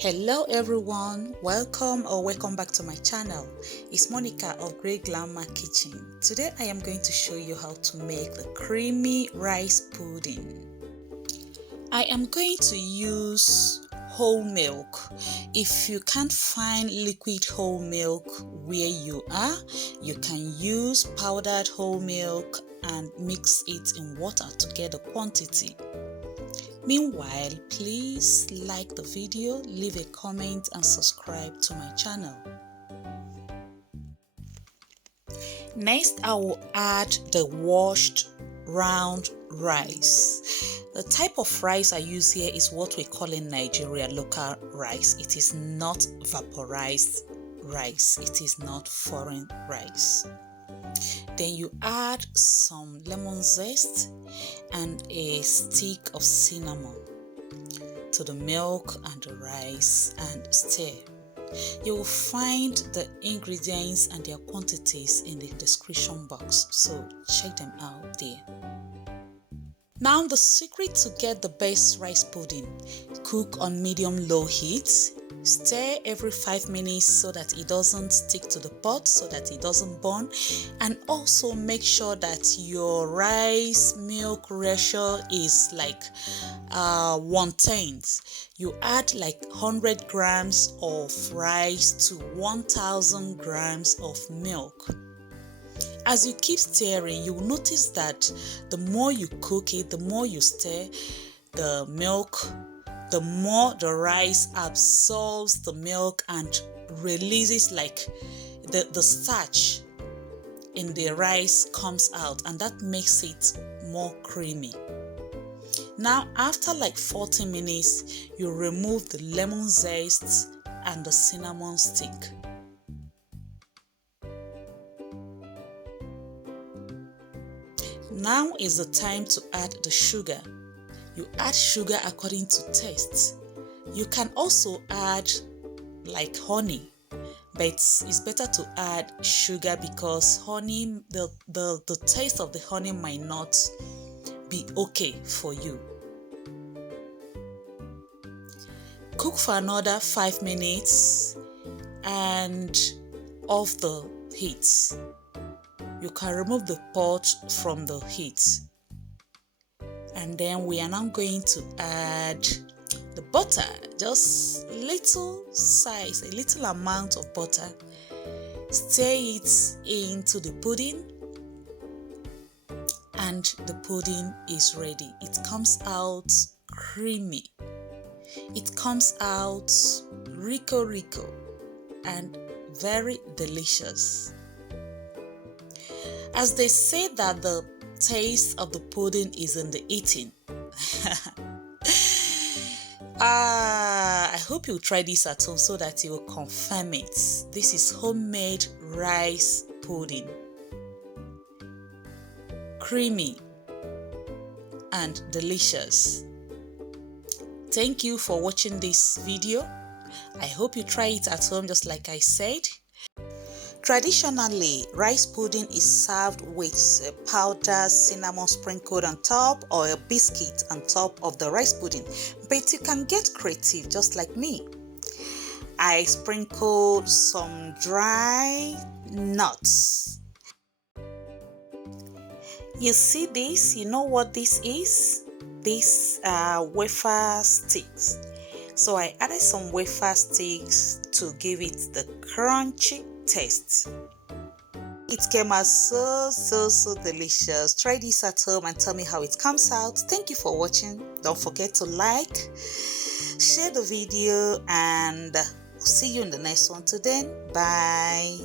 Hello everyone, welcome back to my channel. It's Monica of Greyglamma Kitchen. Today I am going to show you how to make the creamy rice pudding. I am going to use whole milk. If you can't find liquid whole milk where you are, you can use powdered whole milk and mix it in water to get the quantity. Meanwhile, please like the video, leave a comment and subscribe to my channel. Next, I will add the washed round rice. The type of rice I use here is what we call in Nigeria local rice. It is not vaporized rice. It is not foreign rice. Then you add some lemon zest and a stick of cinnamon to the milk and the rice and stir. You will find the ingredients and their quantities in the description box, so check them out there. Now the secret to get the best rice pudding: cook on medium-low heat. Stir every 5 minutes so that it doesn't stick to the pot, so that it doesn't burn, and also make sure that your rice milk ratio is like 1/10. You add like 100 grams of rice to 1000 grams of milk. As you keep stirring, you will notice that the more you cook it, the more you stir the milk, the more the rice absorbs the milk and releases, like the starch in the rice comes out, and that makes it more creamy. Now after like 40 minutes, you remove the lemon zest and the cinnamon stick. Now is the time to add the sugar. You add sugar according to taste. You can also add like honey, but it's better to add sugar because honey, the taste of the honey might not be okay for you. Cook for another 5 minutes and off the heat. You can remove the pot from the heat. And then we are now going to add the butter, just little size, a little amount of butter. Stir it into the pudding, and the pudding is ready. It comes out creamy. It comes out rico and very delicious. As they say that the taste of the pudding is in the eating. I hope you'll try this at home so that you will confirm it. This is homemade rice pudding. Creamy and delicious. Thank you for watching this video. I hope you try it at home just like I said. Traditionally, rice pudding is served with powdered cinnamon sprinkled on top or a biscuit on top of the rice pudding, but you can get creative just like me. I sprinkled some dry nuts. You see this? You know what this is? These are wafer sticks. So I added some wafer sticks to give it the crunchy taste. It came out so delicious. Try this at home and tell me how it comes out. Thank you for watching. Don't forget to like, share the video, and see you in the next one. Till then, bye.